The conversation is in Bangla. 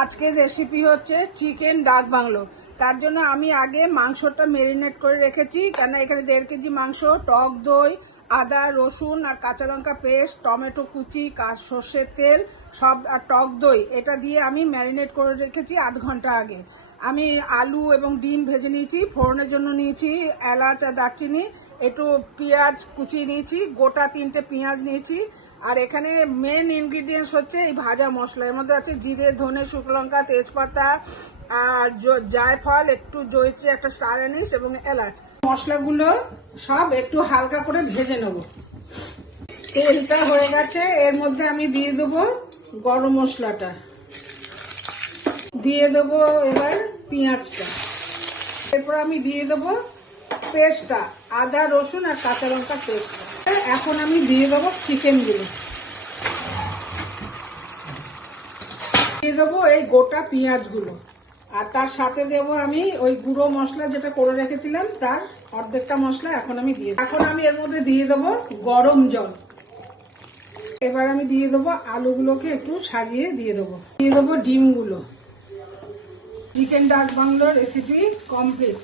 আজকের রেসিপি হচ্ছে চিকেন ডাক বাংলো। তার জন্য আমি আগে মাংসটা ম্যারিনেট করে রেখেছি, কেন এখানে 1.5 কেজি মাংস, টক দই, আদা রসুন আর কাঁচা লঙ্কা পেস্ট, টমেটো কুচি, সর্ষের তেল সব আর টক দই এটা দিয়ে আমি ম্যারিনেট করে রেখেছি আধ ঘন্টা আগে। আমি আলু এবং ডিম ভেজে নিয়েছি, ফোড়নের জন্য নিয়েছি এলাচ আর দারচিনি, একটু পেঁয়াজ কুচিয়ে নিয়েছি, গোটা 3টে পেঁয়াজ নিয়েছি। আর এখানে মেন ইনগ্রিডিয়েন্টস হচ্ছে এই ভাজা মশলা। এর মধ্যে আছে জিরে, ধনে, শুকনো লঙ্কা, তেজপাতা আর জায়ফল, একটু জয়িত্রী, একটা স্টার অ্যানিস এবং এলাচ। মশলাগুলো সব একটু হালকা করে ভেজে নেব। তেলটা হয়ে গেছে, এর মধ্যে আমি দিয়ে দেবো গরম মশলাটা, দিয়ে দেবো এবার পেঁয়াজটা, এরপর আমি দিয়ে দেবো পেস্টটা, আদা রসুন আর কাঁচা লঙ্কা পেস্টটা। এখন আমি দিয়ে দেবো চিকেনগুলো, দিয়ে দেবো এই গোটা পেঁয়াজগুলো, আর তার সাথে দেবো আমি ওই গুঁড়ো মশলা যেটা করে রেখেছিলাম তার অর্ধেকটা মশলা এখন আমি দিয়ে, এখন আমি এর মধ্যে দিয়ে দেবো গরম জল। এবার আমি দিয়ে দেবো আলুগুলোকে একটু সাজিয়ে দিয়ে দেবো, দিয়ে দেবো ডিমগুলো। চিকেন ডাক বাংলো রেসিপি কমপ্লিট।